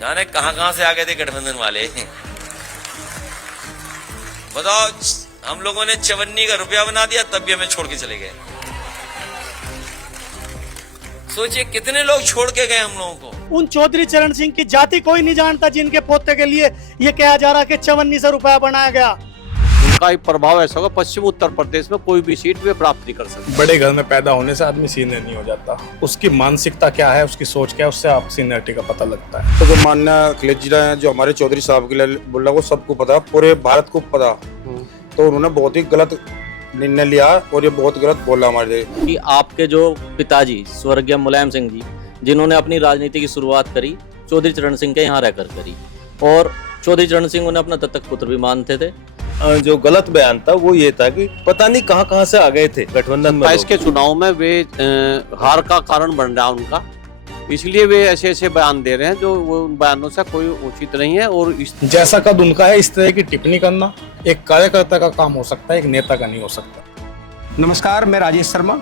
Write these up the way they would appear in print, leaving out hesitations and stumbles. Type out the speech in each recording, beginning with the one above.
जाने कहां से आ गए थे गठबंधन वाले। बताओ, हम लोगों ने 54 का रुपया बना दिया तब भी हमें छोड़ के चले गए। सोचिए कितने लोग छोड़ के गए हम लोगों को। उन चौधरी चरण सिंह की जाति कोई नहीं जानता जिनके पोते के लिए ये कहा जा रहा कि 5400 रुपया बनाया गया। उनका ही प्रभाव ऐसा होगा, पश्चिम उत्तर प्रदेश में कोई भी सीट वे प्राप्त नहीं कर सकते। बड़े घर में पैदा होने से आदमी सीनियर नहीं हो जाता, उसकी मानसिकता क्या है, उसकी सोच क्या है, उससे आप सीनियरिटी का पता लगता है। तो जो माननीय अखिलेश जी हैं, जो हमारे चौधरी साहब के लिए बोल रहा, वो सबको पता, पूरे भारत को पता। तो उन्होंने बहुत ही गलत निर्णय लिया और ये बहुत गलत बोला हमारे लिए। कि आपके जो पिताजी स्वर्गीय मुलायम सिंह जी, जिन्होंने अपनी राजनीति की शुरुआत करी चौधरी चरण सिंह के यहाँ रहकर करी, और चौधरी चरण सिंह उन्हें अपना दत्तक पुत्र भी मानते थे। जो गलत बयान था वो ये था कि पता नहीं कहां से आ गए थे गठबंधन में। 27 के चुनाव में वे हार का कारण बन रहा है उनका, इसलिए वे ऐसे ऐसे बयान दे रहे हैं जो वो उन बयानों से कोई उचित नहीं है। और जैसा कद उनका है, इस तरह की टिप्पणी करना एक कार्यकर्ता का काम हो सकता है, एक नेता का नहीं हो सकता। नमस्कार, मैं राजेश शर्मा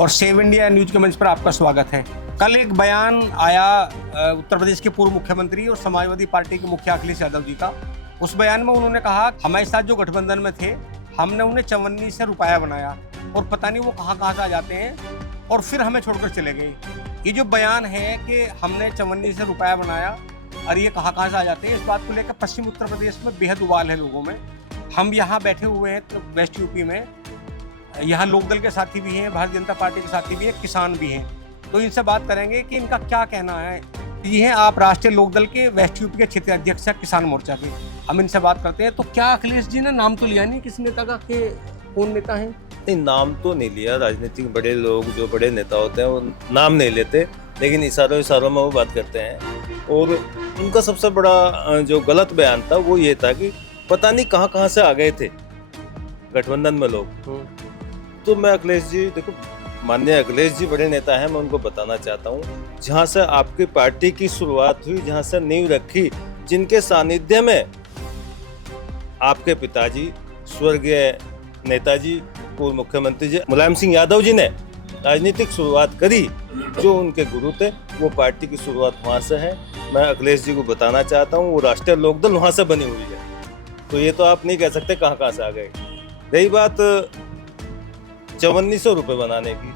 और सेव इंडिया न्यूज के मंच पर आपका स्वागत है। कल एक बयान आया उत्तर प्रदेश के पूर्व मुख्यमंत्री और समाजवादी पार्टी के मुखिया अखिलेश यादव जी का। उस बयान में उन्होंने कहा, हमारे साथ जो गठबंधन में थे हमने उन्हें 54 से रुपया बनाया और पता नहीं वो कहाँ से आ जाते हैं और फिर हमें छोड़कर चले गए। ये जो बयान है कि हमने 54 से रुपया बनाया और ये कहाँ से आ जाते हैं, इस बात को लेकर पश्चिम उत्तर प्रदेश में बेहद उबाल है लोगों में। हम यहाँ बैठे हुए हैं तो वेस्ट यूपी में, यहाँ लोकदल के साथी भी हैं, भारतीय जनता पार्टी के साथी भी हैं, किसान भी हैं। तो इनसे बात करेंगे कि इनका क्या कहना है। ये हैं आप राष्ट्रीय लोकदल के वेस्ट यूपी के क्षेत्रीय अध्यक्ष हैं किसान मोर्चा के। हम इनसे बात करते हैं। तो क्या अखिलेश जी ने नाम तो लिया नहीं किस नेता का कि कौन नेता है? नहीं, नाम तो नहीं लिया। राजनीतिक बड़े लोग जो बड़े नेता होते हैं वो नाम नहीं लेते, लेकिन इशारों में वो बात करते हैं। और उनका सबसे बड़ा जो गलत बयान था वो ये था कि पता नहीं कहां से आ गए थे गठबंधन में लोग। तो मैं अखिलेश जी, देखो माननीय अखिलेश जी बड़े नेता हैं, मैं उनको बताना चाहता हूँ, जहाँ से आपकी पार्टी की शुरुआत हुई, जहाँ से नींव रखी, जिनके सानिध्य में आपके पिताजी स्वर्गीय नेताजी पूर्व मुख्यमंत्री जी मुलायम सिंह यादव जी ने राजनीतिक शुरुआत करी, जो उनके गुरु थे, वो पार्टी की शुरुआत वहाँ से है। मैं अखिलेश जी को बताना चाहता हूँ, वो राष्ट्रीय लोकदल वहाँ से बनी हुई है। तो ये तो आप नहीं कह सकते कहाँ से आ गए। रही बात 5400 रुपये बनाने की,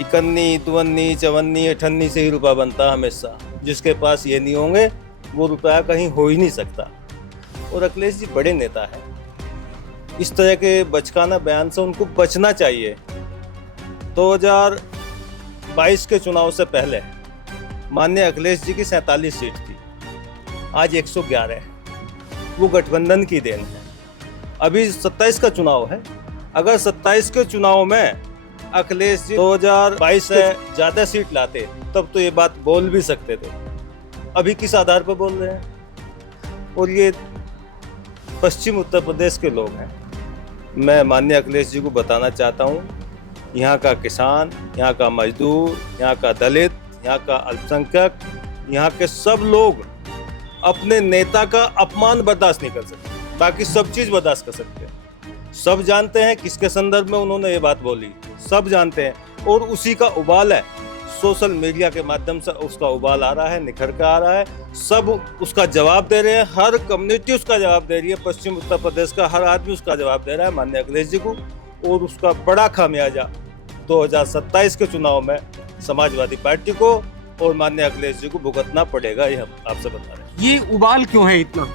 51, 52, 54, 58 से ही रुपया बनता हमेशा। जिसके पास ये नहीं होंगे वो रुपया कहीं हो ही नहीं सकता। और अखिलेश जी बड़े नेता हैं, इस तरह के बचकाना बयान से उनको बचना चाहिए। 2022 के चुनाव से पहले माननीय अखिलेश जी की 47 सीट थी, आज 111 है। वो गठबंधन की देन है। अभी 27 का चुनाव है, अगर 27 के चुनाव में अखिलेश जी 2022 से ज्यादा सीट लाते तब तो ये बात बोल भी सकते थे। अभी किस आधार पर बोल रहे हैं? और ये पश्चिम उत्तर प्रदेश के लोग हैं। मैं माननीय अखिलेश जी को बताना चाहता हूँ, यहाँ का किसान, यहाँ का मजदूर, यहाँ का दलित, यहाँ का अल्पसंख्यक, यहाँ के सब लोग अपने नेता का अपमान बर्दाश्त नहीं कर सकते, बाकी सब चीज बर्दाश्त कर सकते हैं। सब जानते हैं किसके संदर्भ में उन्होंने ये बात बोली, सब जानते हैं। और उसी का उबाल है, सोशल मीडिया के माध्यम से उसका उबाल आ रहा है, निखर कर आ रहा है। सब उसका जवाब दे रहे हैं, हर कम्युनिटी उसका जवाब दे रही है। पश्चिम उत्तर प्रदेश का हर आदमी उसका जवाब दे रहा है माननीय अखिलेश जी को। और उसका बड़ा खामियाजा 2027 के चुनाव में समाजवादी पार्टी को और माननीय अखिलेश जी को भुगतना पड़ेगा, ये हम आपसे बता रहे हैं। ये उबाल क्यों है इतना?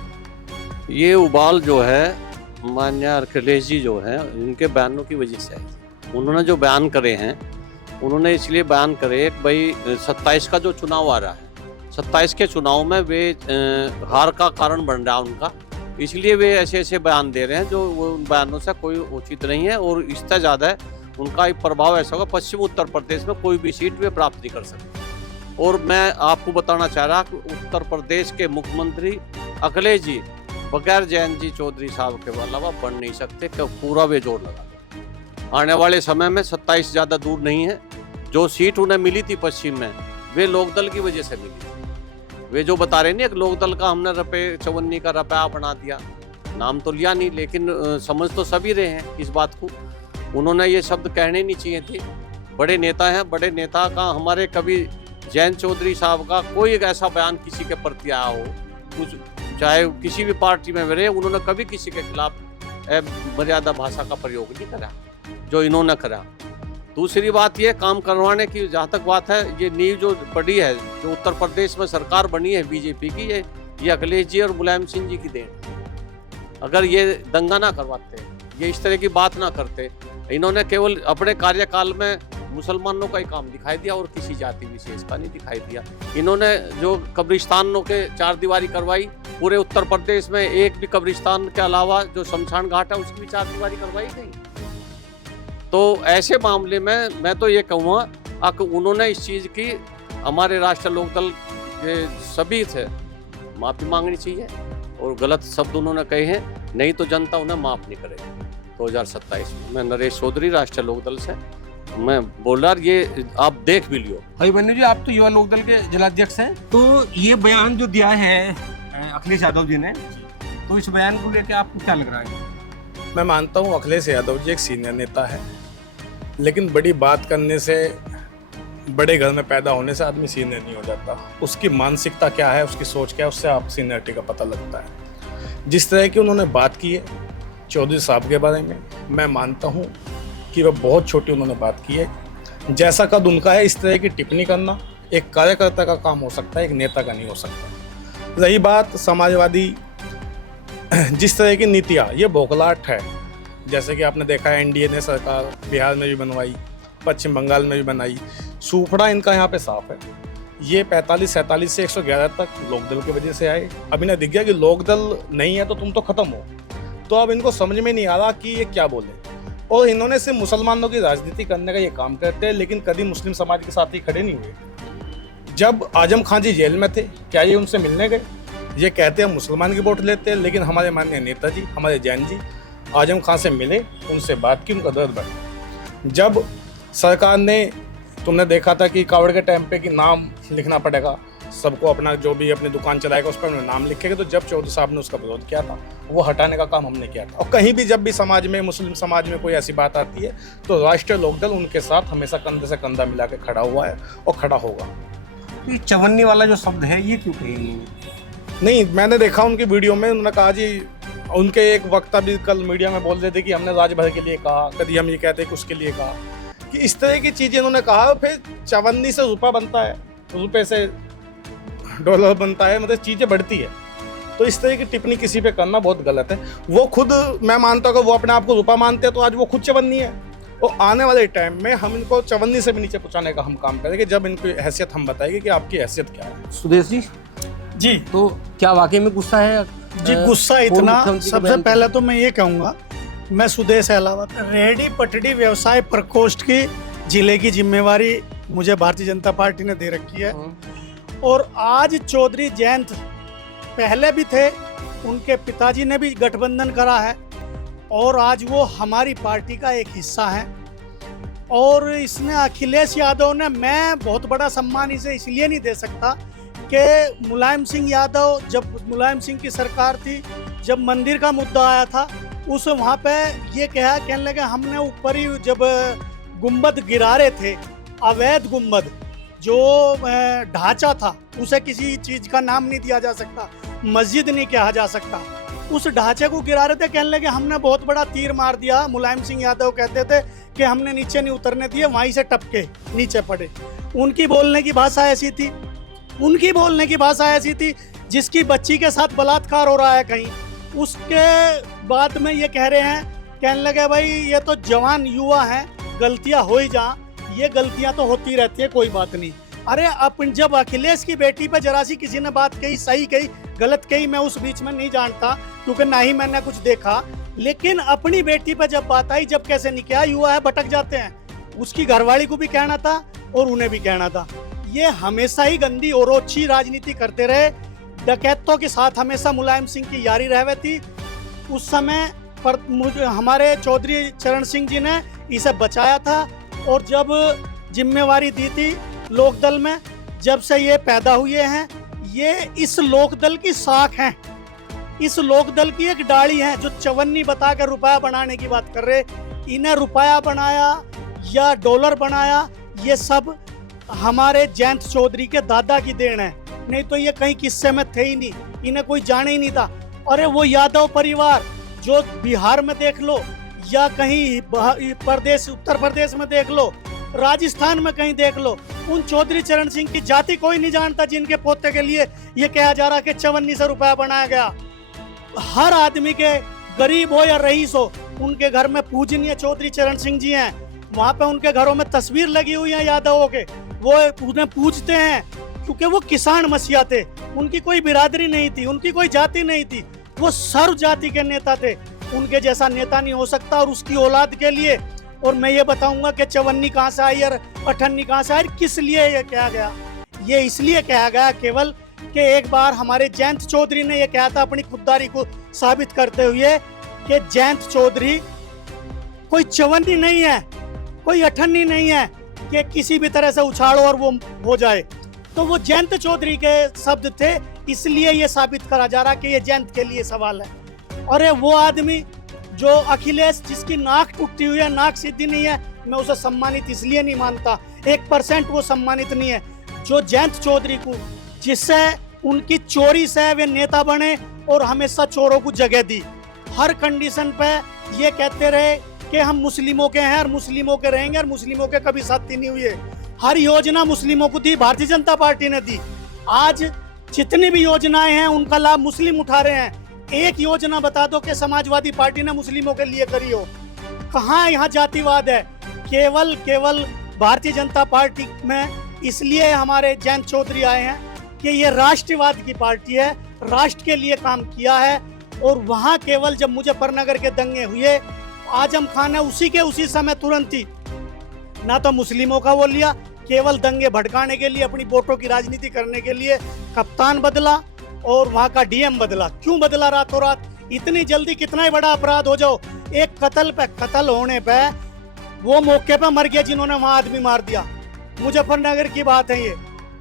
ये उबाल जो है माननीय अखिलेश जी जो है इनके बयानों की वजह से है। उन्होंने जो बयान करे हैं, उन्होंने इसलिए बयान करे भाई 27 का जो चुनाव आ रहा है, 27 के चुनाव में वे हार का कारण बन रहा है उनका, इसलिए वे ऐसे ऐसे बयान दे रहे हैं जो वो उन बयानों से कोई उचित नहीं है। और इससे ज़्यादा है उनका एक प्रभाव ऐसा होगा, पश्चिम उत्तर प्रदेश में कोई भी सीट वे प्राप्त नहीं कर सकते। और मैं आपको बताना चाह रहा कि उत्तर प्रदेश के मुख्यमंत्री अखिलेश जी बगैर जयंत जी चौधरी साहब के अलावा बन नहीं सकते, कि पूरा वे जोर लगा। आने वाले समय में 27 ज़्यादा दूर नहीं है। जो सीट उन्हें मिली थी पश्चिम में, वे लोकदल की वजह से मिली। वे जो बता रहे नहीं, एक लोकदल का हमने 54 का रुपया बना दिया, नाम तो लिया नहीं, लेकिन समझ तो सभी रहे हैं इस बात को। उन्होंने ये शब्द कहने नहीं चाहिए थे। बड़े नेता हैं, बड़े नेता का हमारे कभी जयंत चौधरी साहब का कोई एक ऐसा बयान किसी के प्रति आया हो, कुछ चाहे किसी भी पार्टी में रहे, उन्होंने कभी किसी के खिलाफ मर्यादा भाषा का प्रयोग नहीं करा जो इन्होंने करा। दूसरी बात ये, काम करवाने की जहाँ तक बात है, ये नींव जो पड़ी है, जो उत्तर प्रदेश में सरकार बनी है बीजेपी की, ये अखिलेश जी और मुलायम सिंह जी की देन। अगर ये दंगा ना करवाते, ये इस तरह की बात ना करते, इन्होंने केवल अपने कार्यकाल में मुसलमानों का ही काम दिखाई दिया और किसी जाति विशेष का नहीं दिखाई दिया। इन्होंने जो कब्रिस्तानों के 4 दीवारी करवाई, पूरे उत्तर प्रदेश में एक भी कब्रिस्तान के अलावा जो शमशान घाट है उसकी भी 4 दीवारी करवाई गई। तो ऐसे मामले में मैं तो ये कहूँगा कि उन्होंने इस चीज़ की, हमारे राष्ट्रीय लोकदल के सभी से माफ़ी मांगनी चाहिए और गलत शब्द उन्होंने कहे हैं, नहीं तो जनता उन्हें माफ़ नहीं करेगी 2027 में। मैं नरेश चौधरी राष्ट्रीय लोकदल से मैं बोल रहा, ये आप देख भी लियो। अभिमन्यु जी, आप तो युवा लोकदल के जिलाध्यक्ष हैं, तो ये बयान जो दिया है अखिलेश यादव जी ने, तो इस बयान को लेकर आपको क्या लग रहा है? मैं मानता हूँ अखिलेश यादव जी एक सीनियर नेता है, लेकिन बड़ी बात करने से, बड़े घर में पैदा होने से आदमी सीनियर नहीं हो जाता। उसकी मानसिकता क्या है, उसकी सोच क्या है, उससे आप सीनियरिटी का पता लगता है। जिस तरह की उन्होंने बात की है चौधरी साहब के बारे में, मैं मानता हूँ कि वह बहुत छोटी उन्होंने बात की है। जैसा कद उनका है, इस तरह की टिप्पणी करना एक कार्यकर्ता का काम हो सकता है, एक नेता का नहीं हो सकता। रही बात समाजवादी जिस तरह की नीतियाँ, ये बौखलाहट है। जैसे कि आपने देखा है एनडीए ने सरकार बिहार में भी बनवाई, पश्चिम बंगाल में भी बनाई, सूफड़ा इनका यहाँ पे साफ है। ये 45-47 से 111 तक लोकदल की वजह से आए। अब इन्हें दिख गया कि लोकदल नहीं है तो तुम तो खत्म हो, तो अब इनको समझ में नहीं आ रहा कि ये क्या बोले। और इन्होंने सिर्फ मुसलमानों की राजनीति करने का ये काम करते हैं, लेकिन कभी मुस्लिम समाज के साथ ही खड़े नहीं हुए। जब आजम खान जी जेल में थे, क्या ये उनसे मिलने गए? ये कहते हैं मुसलमान की वोट लेते हैं, लेकिन हमारे माननीय नेताजी, हमारे जैन जी आजम खान से मिले, उनसे बात की, उनका दर्द बढ़ा। जब सरकार ने, तुमने देखा था कि कावड़ के टाइम पे कि नाम लिखना पड़ेगा सबको, अपना जो भी अपनी दुकान चलाएगा उस पर नाम लिखेगा, तो जब चौधरी साहब ने उसका विरोध किया था, वो हटाने का काम हमने किया था। और कहीं भी जब भी समाज में, मुस्लिम समाज में कोई ऐसी बात आती है, तो राष्ट्रीय लोकदल उनके साथ हमेशा कंधे से कंधा मिला के खड़ा हुआ है और खड़ा होगा। ये चवन्नी वाला जो शब्द है, ये क्यों कही? नहीं, मैंने देखा उनकी वीडियो में, उन्होंने कहा जी, उनके एक वक्ता भी कल मीडिया में बोल रहे थे कि हमने राजभर के लिए कहा, कभी हम ये कहते कि उसके लिए कहा, कि इस तरह की चीज़ें उन्होंने कहा। फिर 54 से रुपया बनता है, रुपये से डॉलर बनता है, मतलब चीज़ें बढ़ती है। तो इस तरह की टिप्पणी किसी पे करना बहुत गलत है। वो खुद, मैं मानता हूँ कि वो अपने आप को रुपया मानते हैं, तो आज वो खुद चवन्नी है। और आने वाले टाइम में हम इनको चवन्नी से भी नीचे पहुँचाने का हम काम करेंगे, जब इनकी हैसियत हम बताएंगे कि आपकी हैसियत क्या है। सुदेश जी, तो क्या वाकई में गुस्सा है? जी, गुस्सा इतना, सबसे पहले तो मैं ये कहूँगा, मैं सुदेश अहलावत, रेहड़ी पटड़ी व्यवसाय प्रकोष्ठ की जिले की जिम्मेवारी मुझे भारतीय जनता पार्टी ने दे रखी है। और आज चौधरी जयंत पहले भी थे, उनके पिताजी ने भी गठबंधन करा है, और आज वो हमारी पार्टी का एक हिस्सा है। और इसने, अखिलेश यादव ने, मैं बहुत बड़ा सम्मान इसे इसलिए नहीं दे सकता कि मुलायम सिंह यादव, जब मुलायम सिंह की सरकार थी, जब मंदिर का मुद्दा आया था, उस वहाँ पे ये कहने लगे, हमने ऊपर ही जब गुंबद गिरा रहे थे, अवैध गुंबद जो ढांचा था, उसे किसी चीज़ का नाम नहीं दिया जा सकता, मस्जिद नहीं कहा जा सकता, उस ढांचे को गिरा रहे थे, कहने लगे हमने बहुत बड़ा तीर मार दिया। मुलायम सिंह यादव कहते थे कि हमने नीचे नहीं उतरने दिए, वहीं से टपके नीचे पड़े। उनकी बोलने की भाषा ऐसी थी, उनकी बोलने की भाषा ऐसी थी, जिसकी बच्ची के साथ बलात्कार हो रहा है कहीं, उसके बाद में ये कह रहे हैं, कहने लगे भाई ये तो जवान युवा हैं, गलतियां हो ही जा, ये गलतियां तो होती रहती है, कोई बात नहीं। अरे अपन, जब अखिलेश की बेटी पे जरा सी किसी ने बात कही, सही कही, गलत कही, मैं उस बीच में नहीं जानता, क्योंकि ना ही मैंने कुछ देखा, लेकिन अपनी बेटी पे जब बात आई, जब कैसे नहीं किया, युवा है, भटक जाते हैं, उसकी घरवाली को भी कहना था और उन्हें भी कहना था। ये हमेशा ही गंदी और ओछी राजनीति करते रहे, डकैतों के साथ हमेशा मुलायम सिंह की यारी रहवे थी। उस समय पर हमारे चौधरी चरण सिंह जी ने इसे बचाया था, और जब जिम्मेवारी दी थी लोकदल में, जब से ये पैदा हुए हैं, ये इस लोकदल की साख हैं, इस लोकदल की एक डाली है। जो चवन्नी बता कर रुपया बनाने की बात कर रहे, इन्हें रुपया बनाया या डॉलर बनाया, ये सब हमारे जयंत चौधरी के दादा की देन है, नहीं तो ये कहीं किस्से में थे ही नहीं, इन्हें कोई जाने ही नहीं था। अरे वो यादव परिवार जो बिहार में देख लो या कहीं प्रदेश उत्तर प्रदेश में देख लो, राजस्थान में कहीं देख लो, उन चौधरी चरण सिंह की जाति कोई नहीं जानता जिनके पोते के लिए ये कहा जा रहा कि 5400 रुपया बनाया गया। हर आदमी के गरीब हो या रईस हो, उनके घर में पूजनीय चौधरी चरण सिंह जी हैं। वहां पे उनके घरों में तस्वीर लगी हुई है यादवों के, वो उन्हें पूजते हैं क्योंकि वो किसान मसीहा थे। उनकी कोई बिरादरी नहीं थी, उनकी कोई जाति नहीं थी, वो सर्व जाति के नेता थे। उनके जैसा नेता नहीं हो सकता और उसकी औलाद के लिए। और मैं ये बताऊंगा कि चवन्नी कहाँ से आई और अठन्नी कहाँ से आई, किस लिए ये कहा गया। ये इसलिए कहा गया केवल कि एक बार हमारे जयंत चौधरी ने ये कहा था अपनी खुददारी को साबित करते हुए कि जयंत चौधरी कोई चवन्नी नहीं है, कोई अठन्नी नहीं है कि किसी भी तरह से उछाड़ो और वो हो जाए। तो वो जयंत चौधरी के शब्द थे, इसलिए ये साबित करा जा रहा कि ये जयंत के लिए सवाल है। और ये वो आदमी जो अखिलेश जिसकी नाक टूटी हुई है, नाक सीधी नहीं है, मैं उसे सम्मानित इसलिए नहीं मानता, 1% वो सम्मानित नहीं है। जो जयंत चौधरी को जिससे उनकी चोरी से वे नेता बने और हमेशा चोरों को जगह दी, हर कंडीशन पे ये कहते रहे कि हम मुस्लिमों के हैं और मुस्लिमों के रहेंगे और मुस्लिमों के कभी साथी नहीं हुए। हर योजना मुस्लिमों को दी, भारतीय जनता पार्टी ने दी। आज जितनी भी योजनाएं हैं उनका लाभ मुस्लिम उठा रहे हैं। एक योजना बता दो कि समाजवादी पार्टी ने मुस्लिमों के लिए करी हो। कहाँ यहाँ जातिवाद है? केवल भारतीय जनता पार्टी में इसलिए हमारे जयंत चौधरी आए हैं कि ये राष्ट्रवाद की पार्टी है, राष्ट्र के लिए काम किया है। और वहाँ केवल जब मुजफ्फरनगर के दंगे हुए, आजम खान ने उसी समय तुरंत ही ना तो मुस्लिमों का वो लिया, केवल दंगे भड़काने के लिए, अपनी वोटों की राजनीति करने के लिए कप्तान बदला और वहाँ का डीएम बदला। क्यों बदला रातों रात? इतनी जल्दी कितना ही बड़ा अपराध हो जाओ, एक कत्ल होने पे वो मौके पे मर गया जिन्होंने वहाँ आदमी मार दिया। मुजफ्फरनगर की बात है ये।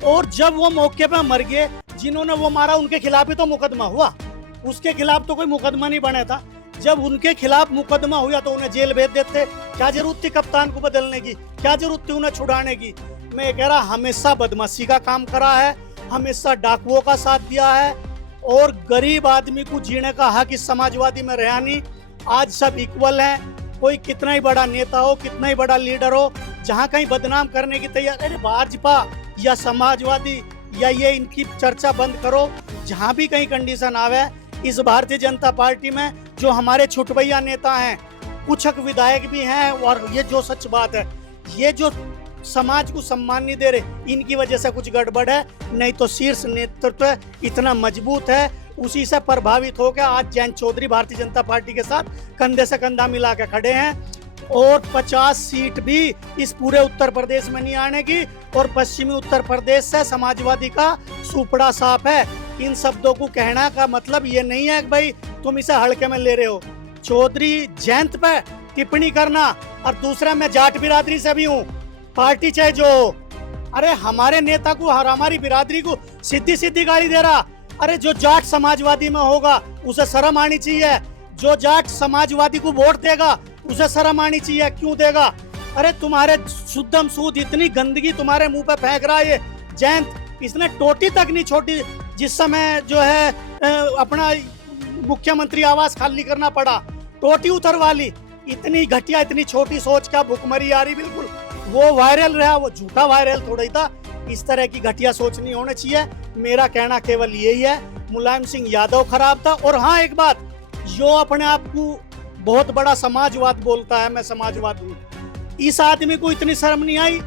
और जब वो मौके पे मर गए जिन्होंने वो मारा, उनके खिलाफ ही तो मुकदमा हुआ, उसके खिलाफ तो कोई मुकदमा नहीं बना था। जब उनके खिलाफ मुकदमा हुआ तो उन्हें जेल भेज देते। क्या जरूरत थी कप्तान को बदलने की? क्या जरूरत थी उन्हें छुड़ाने की? मैं कह रहा, हमेशा बदमाशी का काम करा है, हमेशा डाकुओं का साथ दिया है और गरीब आदमी को जीने का हक इस समाजवादी में रहा नहीं। आज सब इक्वल हैं। कोई कितना ही बड़ा नेता हो, कितना ही बड़ा लीडर हो, जहाँ कहीं बदनाम करने की तैयार, अरे भाजपा या समाजवादी या ये इनकी चर्चा बंद करो। जहाँ भी कहीं कंडीशन आवे, इस भारतीय जनता पार्टी में जो हमारे छुटभैया नेता हैं, कुछ विधायक भी हैं, और ये जो सच बात है, ये जो समाज को सम्मान नहीं दे रहे, इनकी वजह से कुछ गड़बड़ है। नहीं तो शीर्ष नेतृत्व इतना मजबूत है, उसी से प्रभावित होकर आज जयंत चौधरी भारतीय जनता पार्टी के साथ कंधे से कंधा मिला के खड़े हैं। और 50 सीट भी इस पूरे उत्तर प्रदेश में नहीं आने की। और पश्चिमी उत्तर प्रदेश से समाजवादी का सुपड़ा साफ है। इन शब्दों को कहना का मतलब ये नहीं है कि भाई तुम इसे हल्के में ले रहे हो। चौधरी जयंत पे टिप्पणी करना, और दूसरा मैं जाट बिरादरी से भी हूँ, पार्टी चाहे जो, अरे हमारे नेता को और हमारी बिरादरी को सीधी गाली दे रहा। अरे जो जाट समाजवादी में होगा उसे शर्म आनी चाहिए। जो जाट समाजवादी को वोट देगा उसे शर्म आनी चाहिए। क्यों देगा? अरे तुम्हारे शुद्धम सूद इतनी गंदगी तुम्हारे मुंह पे फेंक रहा है ये जयंत, इसने टोटी तक नहीं छोटी। जिस समय जो है अपना मुख्यमंत्री आवास खाली करना पड़ा, टोटी उतरवा ली। इतनी घटिया, इतनी छोटी सोच का भुखमरी आ रही, बिल्कुल वो वायरल रहा, वो झूठा वायरल थोड़ा ही था। इस तरह की घटिया सोच नहीं होनी चाहिए। मेरा कहना केवल यही है, मुलायम सिंह यादव खराब था। और हाँ, एक बात, जो अपने आप को बहुत बड़ा समाजवाद बोलता है, मैं समाजवाद हूँ, इस आदमी को इतनी शर्म नहीं आई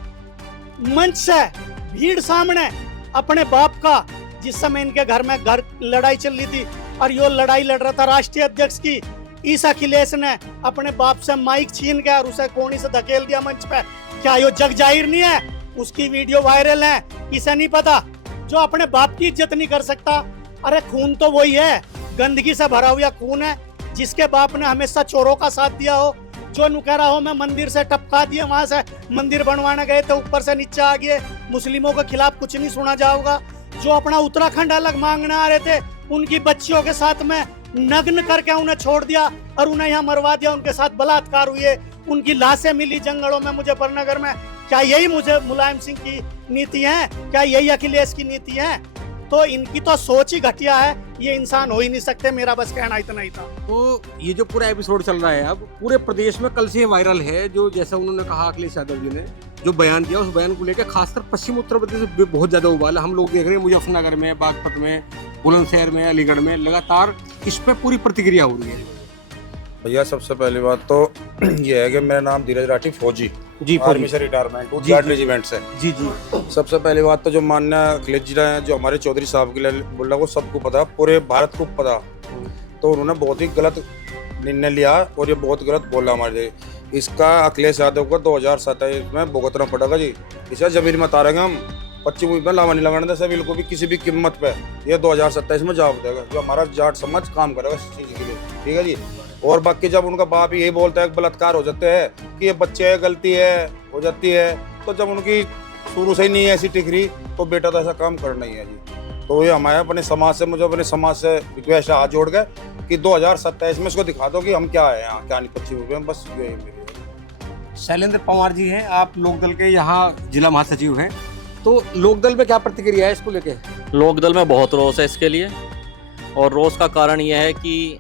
मंच से भीड़ सामने अपने बाप का, जिस समय इनके घर में लड़ाई चल रही थी और यो लड़ाई लड़ रहा था राष्ट्रीय अध्यक्ष की, इस अखिलेश ने अपने बाप से माइक छीन गया और उसे कोनी से धकेल दिया मंच पे। क्या यो जग जाहिर नहीं है? उसकी वीडियो वायरल है, इसे नहीं पता? जो अपने बाप की इज्जत नहीं कर सकता। अरे खून तो वही है, गंदगी से भरा हुआ खून है, जिसके बाप ने हमेशा चोरों का साथ दिया हो। जो नुकरा हो, मैं मंदिर से टपका दिए, वहां से मंदिर बनवाने गए थे, ऊपर से नीचे आ गए, मुस्लिमों के खिलाफ कुछ नहीं सुना जाओगा। जो अपना उत्तराखंड अलग मांगने आ रहे थे, उनकी बच्चियों के साथ में नग्न करके उन्हें छोड़ दिया और उन्हें यहाँ मरवा दिया। उनके साथ बलात्कार हुए, उनकी लाशें मिली जंगलों में मुजफ्फरनगर में। क्या यही मुझे मुलायम सिंह की नीति है? क्या यही अखिलेश की नीति है? तो इनकी तो सोच ही घटिया है, ये इंसान हो ही नहीं सकते। मेरा बस कहना इतना ही था। तो ये जो पूरा एपिसोड चल रहा है अब पूरे प्रदेश में कल से वायरल है, जो जैसा उन्होंने कहा अखिलेश यादव जी ने जो बयान दिया, उस बयान को लेकर खासकर पश्चिम उत्तर प्रदेश में बहुत ज्यादा उबाल है। हम लोग देख रहे हैं मुजफ्फरनगर में, बागपत में, बुलंदशहर में, अलीगढ़ में लगातार इस पे पूरी प्रतिक्रिया हो रही है। भैया सबसे पहली बात तो ये है कि मेरा नाम धीरज राठी, फौजी जी, आर्मी से रिटायरमेंट हूँ, जी, जाट जी। रेजिमेंट से। जी जी सबसे पहली बात तो जो माननीय अखिलेश जी हैं, जो हमारे चौधरी साहब के लिए बोल रहा, वो सबको पता, पूरे भारत को पता। तो उन्होंने बहुत ही गलत निर्णय लिया और ये बहुत गलत बोला हमारे लिए। इसका अखिलेश यादव को 2027 में भुगतना पड़ेगा जी। इसे जमीन में उतारेंगे हम, पश्चिम में लावा नहीं लगाने दें बिल को भी किसी भी कीमत पे। ये 2027 में जवाब देगा, जो हमारा जाट समाज काम करेगा इस चीज़ के लिए, ठीक है जी। और बाकी जब उनका बाप यही बोलता है कि बलात्कार हो जाते हैं कि ये बच्चे है, गलती है हो जाती है, तो जब उनकी शुरू से ही नहीं है ऐसी टिकरी, तो बेटा तो ऐसा काम करना ही है जी। तो ये हमारे अपने समाज से, मुझे अपने समाज से रिक्वेस्ट है हाथ जोड़ के कि 2027 में इसको दिखा दो कि हम क्या है यहाँ, क्या नहीं पश्चिम में। बस यही मेरी। शैलेंद्र पंवार जी हैं, आप लोकदल के यहाँ जिला महासचिव हैं, तो लोकदल में क्या प्रतिक्रिया है इसको लेके? लोकदल में बहुत रोष है इसके लिए, और रोष का कारण यह है कि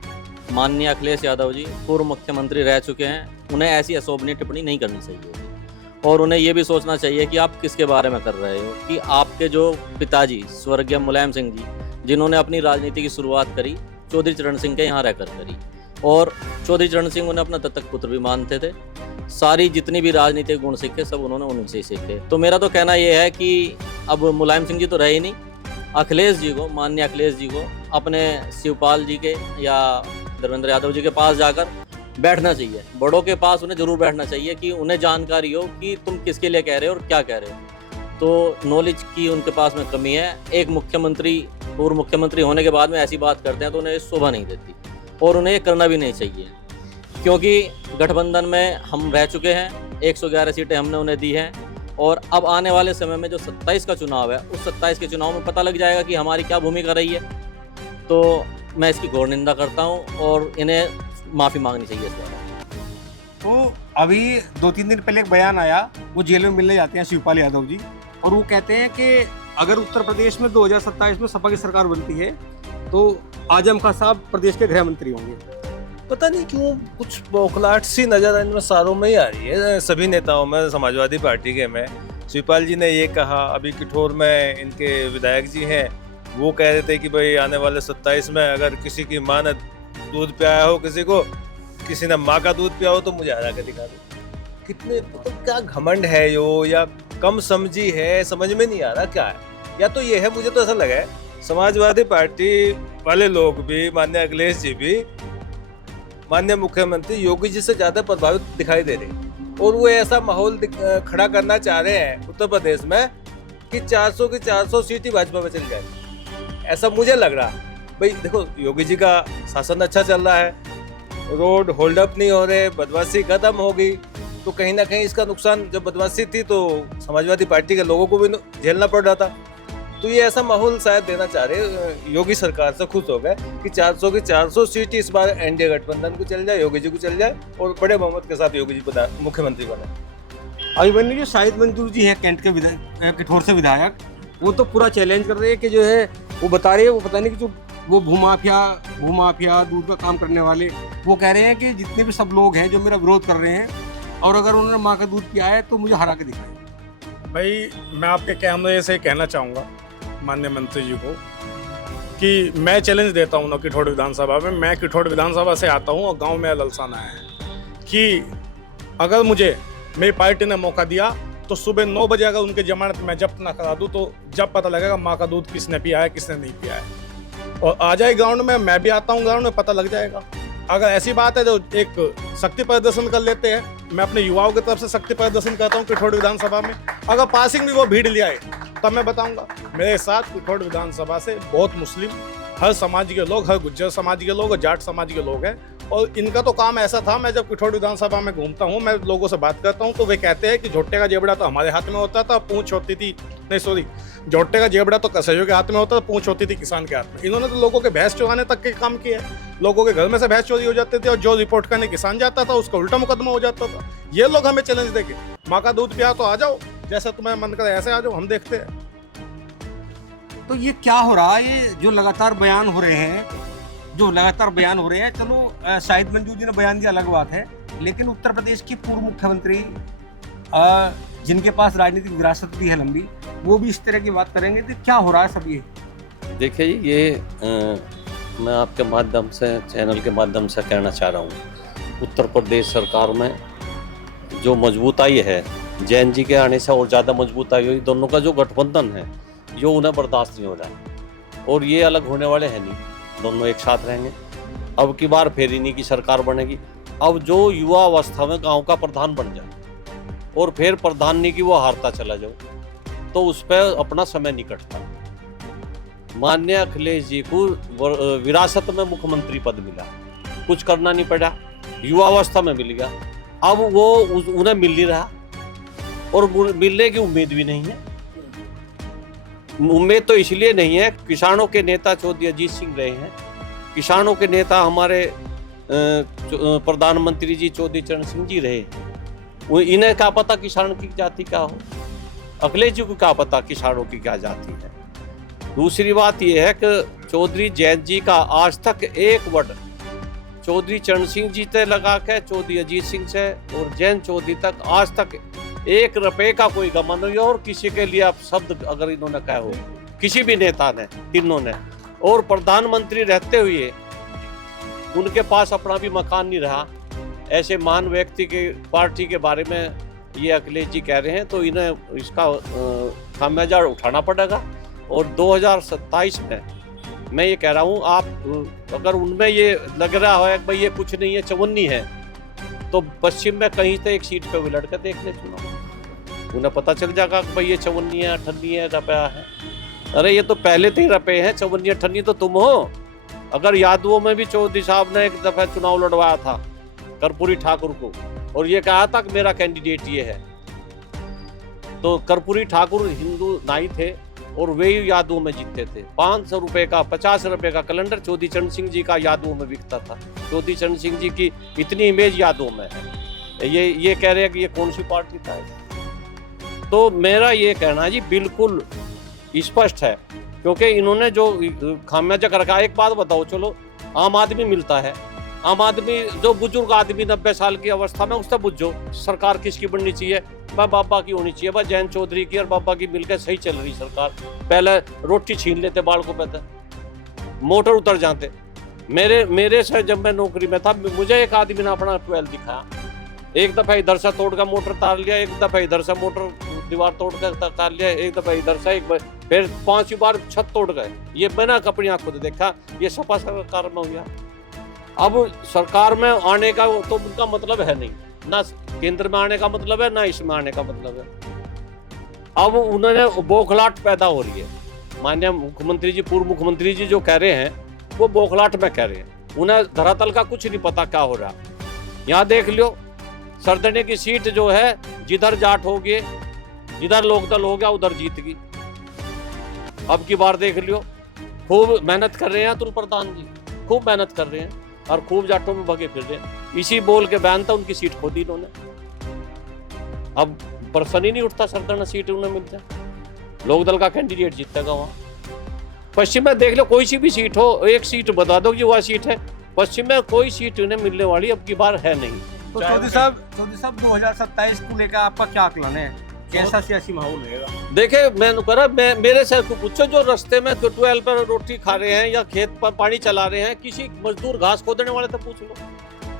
माननीय अखिलेश यादव जी पूर्व मुख्यमंत्री रह चुके हैं, उन्हें ऐसी अशोभनीय टिप्पणी नहीं करनी चाहिए और उन्हें ये भी सोचना चाहिए कि आप किसके बारे में कर रहे हो। कि आपके जो पिताजी स्वर्गीय मुलायम सिंह जी, जिन्होंने अपनी राजनीति की शुरुआत करी चौधरी चरण सिंह के यहाँ रहकर करी, और चौधरी चरण सिंह उन्हें अपना दत्तक पुत्र भी मानते थे। सारी जितनी भी राजनीतिक गुण सीखे सब उन्होंने उनसे ही सीखे। तो मेरा तो कहना यह है कि अब मुलायम सिंह जी तो रहे ही नहीं, अखिलेश जी को, माननीय अखिलेश जी को अपने शिवपाल जी के या धर्मेंद्र यादव जी के पास जाकर बैठना चाहिए। बड़ों के पास उन्हें जरूर बैठना चाहिए कि उन्हें जानकारी हो कि तुम किसके लिए कह रहे हो और क्या कह रहे हो। तो नॉलेज की उनके पास में कमी है। एक मुख्यमंत्री, पूर्व मुख्यमंत्री होने के बाद में ऐसी बात करते हैं तो उन्हें शोभा नहीं देती और उन्हें ये करना भी नहीं चाहिए, क्योंकि गठबंधन में हम रह चुके हैं, 111 सीटें हमने उन्हें दी हैं, और अब आने वाले समय में जो 27 का चुनाव है, उस 27 के चुनाव में पता लग जाएगा कि हमारी क्या भूमिका रही है। तो मैं इसकी घोर निंदा करता हूं और इन्हें माफ़ी मांगनी चाहिए इस बारे में। तो अभी 2-3 दिन पहले एक बयान आया, वो जेल में मिलने जाते हैं शिवपाल यादव जी, और वो कहते हैं कि अगर उत्तर प्रदेश में 2027 में सपा की सरकार बनती है तो आजम खान साहब प्रदेश के गृह मंत्री होंगे। पता नहीं क्यों कुछ बौखलाहट सी नजर इनमें सारों में ही आ रही है, सभी नेताओं में, समाजवादी पार्टी के में। शिवपाल जी ने ये कहा, अभी किठौर में इनके विधायक जी हैं, वो कह रहे थे कि भाई आने वाले 27 में अगर किसी की माँ ने दूध पियाया हो, किसी ने माँ का दूध पिया हो, तो मुझे हरा के दिखा दो। कितने मतलब क्या घमंड है यो, या कम समझी है, समझ में नहीं आ रहा क्या है। या तो ये है, मुझे तो ऐसा लगा है समाजवादी पार्टी वाले लोग भी, माननीय अखिलेश जी भी माननीय मुख्यमंत्री योगी जी से ज्यादा प्रभावित दिखाई दे रहे, और वो ऐसा माहौल खड़ा करना चाह रहे हैं उत्तर प्रदेश में कि 400 की 400 सीट ही भाजपा में चल जाए, ऐसा मुझे लग रहा। भाई देखो, योगी जी का शासन अच्छा चल रहा है, रोड होल्ड अप नहीं हो रहे, बदमाशी खत्म हो गई, तो कहीं ना कहीं इसका नुकसान, जब बदमाशी थी तो समाजवादी पार्टी के लोगों को भी झेलना पड़ रहा था। तो ये ऐसा माहौल शायद देना चाह रहे, योगी सरकार से खुश हो गए कि 400 की 400 सीट इस बार एनडीए गठबंधन को चल जाए, योगी जी को चल जाए, और बड़े बहुमत के साथ योगी जी मुख्यमंत्री बने। अभिमन्यु जो शाहिद मंजूर जी हैं कैंट के विधायक, किठौर से विधायक, वो तो पूरा चैलेंज कर रहे हैं कि जो है वो बता रहे हैं, वो पता नहीं कि जो वो भूमाफिया दूध का काम करने वाले, वो कह रहे हैं कि जितने भी सब लोग हैं जो मेरा विरोध कर रहे हैं, और अगर उन्होंने माँ का दूध पिया है तो मुझे हरा के दिखाएं। भाई मैं आपके कैमरे से कहना चाहूँगा माननीय मंत्री जी को कि मैं चैलेंज देता हूँ ना किठौर विधानसभा में। मैं किठौर विधानसभा से आता हूँ और गांव में ललसाना है कि अगर मुझे मेरी पार्टी ने मौका दिया तो सुबह 9 बजे अगर उनके जमानत में जब्त ना करा दूँ, तो जब पता लगेगा माँ का दूध किसने पिया है किसने नहीं पिया है, और आ जाए ग्राउंड में, मैं भी आता हूँ ग्राउंड में, पता लग जाएगा। अगर ऐसी बात है जो एक शक्ति प्रदर्शन कर लेते हैं, मैं अपने युवाओं की तरफ से शक्ति प्रदर्शन करता हूँ किठौर विधानसभा में। अगर पासिंग भी वो भीड़ ले आए तब मैं बताऊंगा। मेरे साथ किठौर विधानसभा से बहुत मुस्लिम, हर समाज के लोग, हर गुज्जर समाज के लोग और जाट समाज के लोग हैं, और इनका तो काम ऐसा था, मैं जब किठौर विधानसभा में घूमता हूँ, मैं लोगों से बात करता हूँ, तो वे कहते हैं कि झोटे का जेबड़ा तो हमारे हाथ में होता था, पूंछ होती थी नहीं सॉरी, जोटे का जेबड़ा तो कसाईयों के हाथ में होता था, पूंछ होती थी किसान के हाथ में। इन्होंने तो लोगों के भैंस चुराने तक के काम किया है। लोगों के घर में से भैंस चोरी हो जाते थे और जो रिपोर्ट करने किसान जाता था उसका उल्टा मुकदमा हो जाता था। ये लोग हमें चैलेंज देके माँ का दूध पिया तो आ जाओ, जैसा तुम्हें मन करे ऐसे आ जाओ, हम देखते हैं। तो ये क्या हो रहा है, ये जो लगातार बयान हो रहे हैं, चलो शाहिद मंजूर जी ने बयान दिया अलग बात है, लेकिन उत्तर प्रदेश की पूर्व मुख्यमंत्री जिनके पास राजनीतिक विरासत भी है लंबी, वो भी इस तरह की बात करेंगे। तो क्या हो रहा है सब ये? देखिए जी, ये मैं आपके माध्यम से, चैनल के माध्यम से कहना चाह रहा हूँ, उत्तर प्रदेश सरकार में जो मजबूताई है, जैन जी के आने से और ज़्यादा मजबूताई हुई। दोनों का जो गठबंधन है जो उन्हें बर्दाश्त नहीं हो रहा है, और ये अलग होने वाले हैं नहीं, दोनों एक साथ रहेंगे। अब की बार फिर इन्हीं की सरकार बनेगी। अब जो युवा अवस्था में गांव का प्रधान बन जाए और फिर प्रधान नहीं की वो हारता चला जाओ, तो उस पर अपना समय नहीं कटता। माननीय अखिलेश जी को विरासत में मुख्यमंत्री पद मिला, कुछ करना नहीं पड़ा, युवा अवस्था में मिल गया। अब वो उन्हें मिल नहीं रहा और मिलने की उम्मीद भी नहीं है। उम्मीद तो इसलिए नहीं है, किसानों के नेता चौधरी अजीत सिंह रहे हैं, किसानों के नेता हमारे प्रधानमंत्री जी चौधरी चरण सिंह जी रहे हैं। इन्हें क्या पता किसान की जाति क्या हो, अखिलेश जी को क्या पता किसानों की क्या जाति है। दूसरी बात यह है कि चौधरी जैन जी का आज तक एक वर्ड चौधरी चरण सिंह जी से लगा के चौधरी अजीत सिंह से और जैन चौधरी तक आज तक 1 रुपए का कोई गमा नहीं है। और किसी के लिए आप शब्द अगर इन्होंने कहा हो, किसी भी नेता ने, तीनों ने, और प्रधानमंत्री रहते हुए उनके पास अपना भी मकान नहीं रहा, ऐसे महान व्यक्ति के पार्टी के बारे में ये अखिलेश जी कह रहे हैं, तो इन्हें इसका खामियाजा उठाना पड़ेगा। और 2027 में मैं ये कह रहा हूँ, आप अगर उनमें ये लग रहा है कि भाई ये कुछ नहीं है, चवन्नी है, तो पश्चिम में कहीं से एक सीट पे वो लड़के देख ले चुनाव, उन्हें पता चल जाएगा कि भाई ये 54 है, 58 है, रुपया है। अरे ये तो पहले 3 रुपये हैं, 54 58 तो तुम हो। अगर यादवों में भी चौधरी साहब ने एक दफा चुनाव लड़वाया था कर्पूरी ठाकुर को, और ये कहा था कि मेरा कैंडिडेट ये है, तो कर्पूरी ठाकुर हिंदू नाई थे और वे ही यादवों में जीतते थे। 500 रुपए का, 50 रुपए का कैलेंडर चौधरी चरण सिंह जी का यादवों में बिकता था। चौधरी चरण सिंह जी की इतनी इमेज यादवों में है। ये कह रहे हैं कि ये कौन सी पार्टी था। तो मेरा ये कहना है जी बिल्कुल स्पष्ट है, क्योंकि इन्होंने जो खामियाजा कर रखा है। एक बात बताओ, चलो आम आदमी मिलता है, आम आदमी जो बुजुर्ग आदमी 90 साल की अवस्था में, उससे बुझो सरकार किसकी बननी चाहिए? बाबा की होनी चाहिए, बस जैन चौधरी की और बाबा की मिलकर सही चल रही सरकार। पहले रोटी छीन लेते बाल को, पहले मोटर उतर जाते। मेरे से जब मैं नौकरी में था, मुझे एक आदमी ने अपना 12 दिखाया, एक दफा इधर से तोड़ कर मोटर तार लिया, एक दफा इधर से मोटर दीवार तोड़ कर तार लिया, एक दफा इधर से, फिर 5वीं बार छत तोड़ गए। ये मैंने अपनी आंखों से देखा। ये सपा सरकार में हो गया। अब सरकार में आने का तो उनका मतलब है नहीं, ना केंद्र में आने का मतलब है, ना इसमें आने का मतलब है। अब उन्होंने बौखलाहट पैदा हो रही है। माननीय मुख्यमंत्री जी, पूर्व मुख्यमंत्री जी जो कह रहे हैं, वो बौखलाहट में कह रहे हैं। उन्हें धरातल का कुछ नहीं पता क्या हो रहा। यहाँ देख लियो, सरदने की सीट जो है, जिधर जाट हो गए, जिधर लोकदल हो गया, उधर जीत गई। अब की बार देख लियो, खूब मेहनत कर रहे हैं अतुल प्रधान जी, खूब मेहनत कर रहे हैं और खूब जाटों में भगे फिर रहे हैं। इसी बोल के बयान था, उनकी सीट खो दी इन्होंने। अब प्रश्न ही नहीं उठता सरदना सीट उन्हें मिल जाए, लोकदल का कैंडिडेट जीतेगा वहाँ। पश्चिम में देख लो, कोई सी भी सीट हो, एक सीट बता दो कि वह सीट है। पश्चिम में कोई सीट उन्हें मिलने वाली अब की बार है नहीं। तो चौधरी साहब 2027 को लेकर आपका क्या आकलन है? कैसा सियासी माहौल रहेगा? देखे, मेरे से पूछो, जो रास्ते में 12 पर रोटी खा रहे हैं या खेत पर पानी चला रहे हैं, किसी मजदूर घास खोदने वाले तो पूछ लो,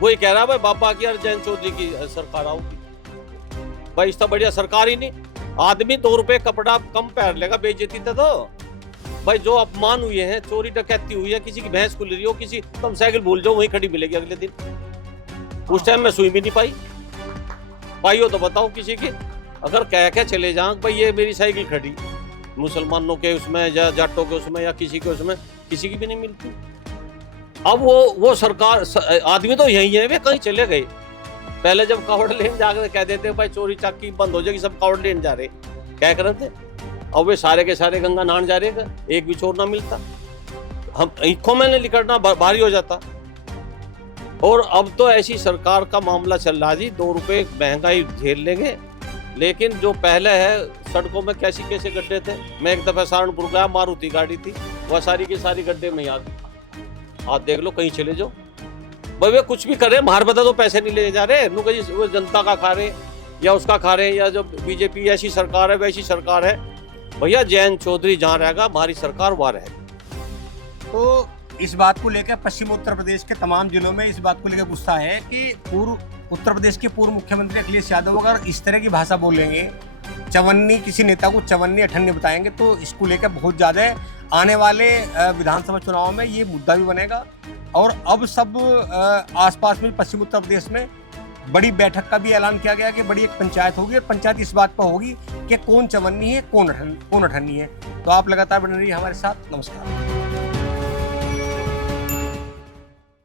वही कह रहा है भाई बाबा की और जैन चौधरी की सरकार आओगी। भाई इससे बढ़िया सरकार ही नहीं। आदमी 2 रुपए कपड़ा कम पहन लेगा बेइज्जती तो भाई। जो अपमान हुए हैं, चोरी डकैती हुई है, किसी की भैंस खुल रही हो, किसी तुम साइकिल भूल जाओ, वहीं खड़ी मिलेगी अगले दिन। उस टाइम में सुई भी नहीं पाई हो तो बताओ किसी की। अगर कह के चले जाओ भाई ये मेरी साइकिल खड़ी, मुसलमानों के उसमें या जाटों के उसमें या किसी के उसमें, किसी की भी नहीं मिलती। अब वो सरकार, आदमी तो यही है, वे कहीं चले गए। पहले जब कावड़ लेने जाकर कह देते भाई चोरी चाकी बंद हो जाएगी, सब कावड़ लेने जा रहे, क्या कर रहे थे? अब वे सारे के सारे गंगा नहान जा रहे, एक भी चोर ना मिलता, हम आंखों में निकलना भारी हो जाता। और अब तो ऐसी सरकार का मामला चल रहा जी, 2 रुपए महंगाई झेल लेंगे, लेकिन जो पहले है सड़कों में कैसे कैसे गड्ढे थे। मैं एक दफा सहारनपुर गया, मारुति गाड़ी थी, वह सारी की सारी गड्ढे में याद, आप देख लो, कहीं चले जाओ भाई, वे कुछ भी करे, मार बता तो पैसे नहीं ले जा रहे, वो जनता का खा रहे या उसका खा रहे, या जो बीजेपी ऐसी सरकार है वैसी सरकार है। भैया जयंत चौधरी जहाँ रहेगा हमारी सरकार वहाँ रहेगी। तो इस बात को लेकर पश्चिम उत्तर प्रदेश के तमाम जिलों में इस बात को लेकर गुस्सा है कि उत्तर प्रदेश के पूर्व मुख्यमंत्री अखिलेश यादव अगर इस तरह की भाषा बोलेंगे, चवन्नी, किसी नेता को चवन्नी अठन्नी बताएंगे, तो इसको लेकर बहुत ज़्यादा आने वाले विधानसभा चुनाव में ये मुद्दा भी बनेगा। और अब सब आसपास में पश्चिम उत्तर प्रदेश में बड़ी बैठक का भी ऐलान किया गया कि बड़ी एक पंचायत होगी, और पंचायत इस बात पर होगी कि कौन चवन्नी है, कौन अठन्नी है। तो आप लगातार बने रहिए हमारे साथ। नमस्कार।